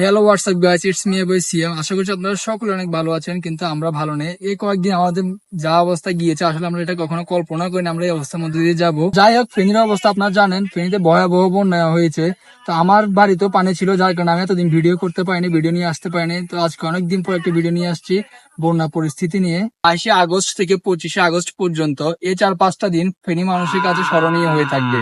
Hello WhatsApp guys it's me বই সিএম আশা করছি আপনারা সকলে অনেক ভালো আছেন, কিন্তু আমরা ভালো নেই। এই কয়েকদিন আমাদের যা অবস্থা গিয়েছে, আসলে আমরা এটা কখনো কল্পনা করি না, আমরা এই অবস্থার মধ্যে দিয়ে যাব। যাই হোক, ফেনীর অবস্থা আপনারা জানেন, ফেনীতে ভয়াবহ বন্যা হয়েছে। তো আমার বাড়িতেও পানি ছিল, যার কারণে আমি এতদিন ভিডিও করতে পারিনি, ভিডিও নিয়ে আসতে পারিনি। তো আজকে অনেকদিন পর একটা ভিডিও নিয়ে আসছি, বন্যা পরিস্থিতি নিয়ে। বাইশে আগস্ট থেকে পঁচিশে আগস্ট পর্যন্ত এই চার পাঁচটা দিন ফেনী মানুষের কাছে স্মরণীয় হয়ে থাকবে।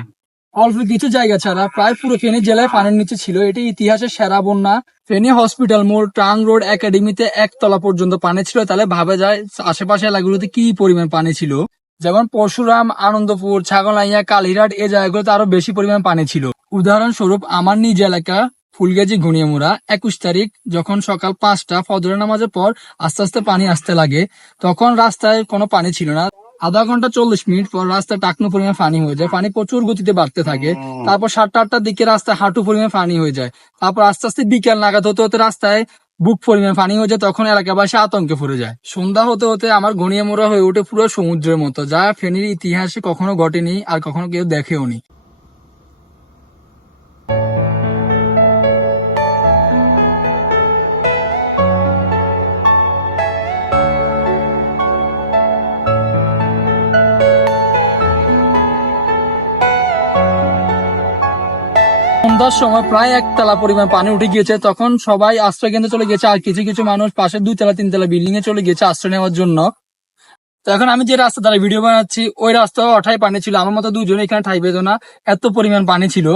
অল্প কিছু জায়গা ছাড়া প্রায় পুরো ফেনী জেলায় পানির নিচে ছিল। এটি ইতিহাসের সেরা বন্যা। ফেনী হসপিটাল, মোড়, ট্রাং রোড একাডেমিতে একতলা পর্যন্ত পানি ছিল। তাহলে ভাবা যায়, আশেপাশে এলাকাগুলোতে কি পরিমাণ পানি ছিল? যেমন পরশুরাম, আনন্দপুর, ছাগলাইয়া কালীরাট এই জায়গাগুলোতে আরও বেশি পরিমাণ পানি ছিল। উদাহরণস্বরূপ, আমার নিজ এলাকা, ফুলগাজি, ঘুনিয়ামুড়া, একুশ তারিখ, যখন সকাল পাঁচটা ফজরের নামাজের পর আস্তে আস্তে পানি আসতে লাগে, তখন রাস্তায় কোনো পানি ছিল না। আধা ঘণ্টা চল্লিশ মিনিট পর রাস্তায় টাকনো পরিমাণ পানি হয়ে যায়। পানি প্রচুর গতিতে বাড়তে থাকে। তারপর সাতটা আটটার দিকে রাস্তায় হাঁটু পরিমাণ পানি হয়ে যায়। তারপর আস্তে আস্তে বিকেল নাগাদ হতে হতে রাস্তায় বুক পরিমাণ পানি হয়ে যায় তখন এলাকাবাসী আতঙ্কে পড়ে যায়। সন্ধ্যা হতে হতে আমার ঘনিয়ে মোড়া হয়ে ওঠে পুরো সমুদ্রের মতো যা ফেনীর ইতিহাসে কখনো ঘটেনি আর কখনো কেউ দেখেও সন্ধ্যার সময় প্রায় একতলা পরিমাণ পানি উঠে গিয়েছে। তখন সবাই আশ্রয় কেন্দ্রে চলে গেছে আর কিছু কিছু মানুষ পাশে তিন তলা বিল্ডিং এ চলে গেছে আশ্রয় নেওয়ার জন্য। তো এখন আমি যে রাস্তা দ্বারা ভিডিও বানাচ্ছি, ওই রাস্তা অঠাই পানি ছিল। আমার মতো দুজনে এখানে ঠাই পেত না। এত পরিমাণ পানি ছিল।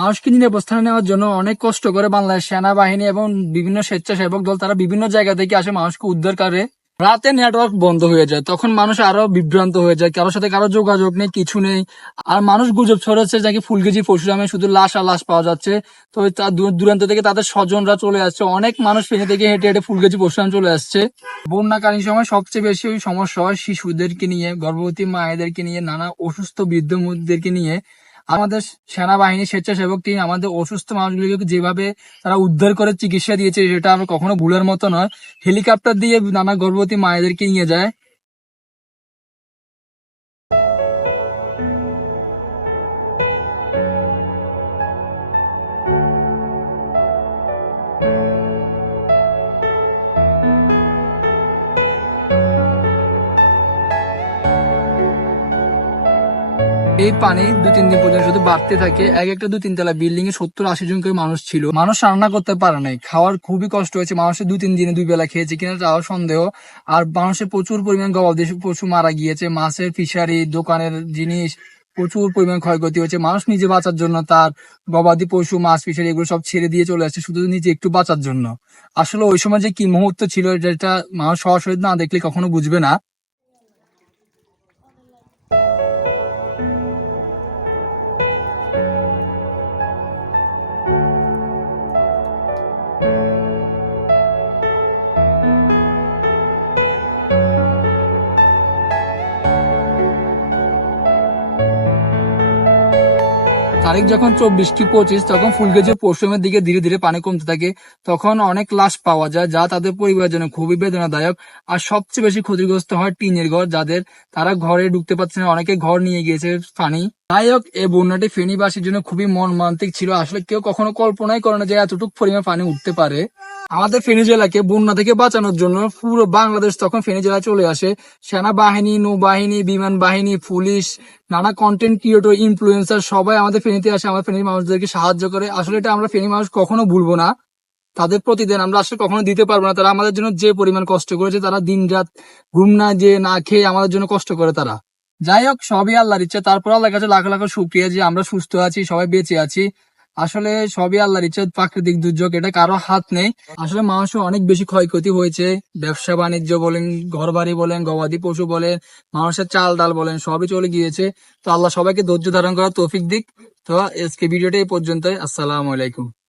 মানুষকে নিরাপস্থানে নেওয়ার জন্য অনেক কষ্ট করে বাংলাদেশ সেনাবাহিনী এবং বিভিন্ন স্বেচ্ছাসেবক দল, তারা বিভিন্ন জায়গা থেকে আসে মানুষকে উদ্ধার করে। রাতে নেটওয়ার্ক বন্ধ হয়ে যায়, তখন মানুষ আরও বিভ্রান্ত হয়ে যায়, কারোর সাথে কারও যোগাযোগ নেই, কিছু নেই। আর মানুষ গুজব ছড়াচ্ছে নাকি ফুলগেজি পরশুরামে শুধু লাশ আর লাশ পাওয়া যাচ্ছে। তো তার দূর- দূরান্ত থেকে তাদের স্বজনরা চলে আসছে। অনেক মানুষ ফেনে থেকে হেঁটে হেঁটে ফুলগেজি পরশুরাম চলে আসছে। বন্যাকালীন সময় সবচেয়ে বেশি ওই সমস্যা হয় শিশুদেরকে নিয়ে, গর্ভবতী মায়েদেরকে নিয়ে, নানা অসুস্থ বৃদ্ধ নিয়ে। আমাদের সেনাবাহিনী, স্বেচ্ছাসেবক টিম আমাদের অসুস্থ মানুষগুলিকে যেভাবে তারা উদ্ধার করে চিকিৎসা দিয়েছে, সেটা আমরা কখনো ভুলের মতো নয়। হেলিকপ্টার দিয়ে নানা গর্ভবতী মায়েদেরকে নিয়ে যায়। এই পানি দু তিন দিন পর্যন্ত শুধু বাড়তে থাকে। এক একটা দু তিন তলা বিল্ডিং এ সত্তর আশি জন করে মানুষ ছিল। মানুষ রান্না করতে পারে নাই। খাওয়ার খুবই কষ্ট হয়েছে। মানুষের দু তিন দিনে দুই বেলা খেয়েছে কিনা তাও সন্দেহ। আর মানুষের প্রচুর পরিমাণ গবাদি পশু মারা গিয়েছে। মাছের ফিশারি, দোকানের জিনিস প্রচুর পরিমাণ ক্ষয়ক্ষতি হয়েছে। মানুষ নিজে বাঁচার জন্য তার গবাদি পশু, মাছ, ফিশারি এগুলো সব ছেড়ে দিয়ে চলে আসছে। শুধু নিজে একটু বাঁচার জন্য। আসলে ওই সময় যে কি মুহূর্ত ছিল, যেটা মানুষ সরাসরি না দেখলে কখনো বুঝবে না। তারিখ যখন চব্বিশটি পঁচিশ, তখন ফুলগেজে পশ্চিমের দিকে ধীরে ধীরে পানি কমতে থাকে। তখন অনেক লাশ পাওয়া যায়, যা তাদের পরিবারের জন্য খুবই বেদনাদায়ক। আর সবচেয়ে বেশি ক্ষতিগ্রস্ত হয় টিনের ঘর, যাদের তারা ঘরে ঢুকতে পারছে না, অনেকে ঘর নিয়ে গিয়েছে পানি যাই হোক, এই বন্যাটি ফেনীবাসীর জন্য খুবই মর্মান্তিক ছিল। আসলে কেউ কখনো কল্পনাই করে না যে এতটুকু পরিমাণ পানি উঠতে পারে। আমাদের ফেনী জেলাকে বন্যা থেকে বাঁচানোর জন্য পুরো বাংলাদেশ তখন ফেনী জেলায় চলে আসে। সেনাবাহিনী, নৌবাহিনী, বিমান বাহিনী, পুলিশ, নানা কন্টেন্ট ক্রিয়েটর ইনফ্লুয়েন্সার সবাই আমাদের ফেনীতে আসে আমাদের ফেনীর মানুষদেরকে সাহায্য করে। আসলে এটা আমরা ফেনী মানুষ কখনো ভুলবো না। তাদের প্রতিদিন আমরা আসলে কখনো দিতে পারব না। তারা আমাদের জন্য যে পরিমাণ কষ্ট করেছে, তারা দিন রাত ঘুম না যে না খেয়ে আমাদের জন্য কষ্ট করে তারা। যাই হোক, সবই আল্লাহর ইচ্ছা। তারপর আল্লাহর কাছে লাখ লাখ শুক্রিয়া যে আমরা সুস্থ আছি, সবাই বেঁচে আছি। আসলে সবই আল্লাহর ইচ্ছে, প্রাকৃতিক দুর্যোগ, এটা কারও হাত নেই। আসলে মানুষের অনেক বেশি ক্ষয়ক্ষতি হয়েছে। ব্যবসা বাণিজ্য বলেন ঘর বাড়ি বলেন, গবাদি পশু বলেন, মানুষের চাল ডাল বলেন, সবই চলে গিয়েছে। তো আল্লাহ সবাইকে ধৈর্য ধারণ করা তৌফিক দিক। তো আজকে ভিডিওটা এই পর্যন্ত আসসালামু আলাইকুম।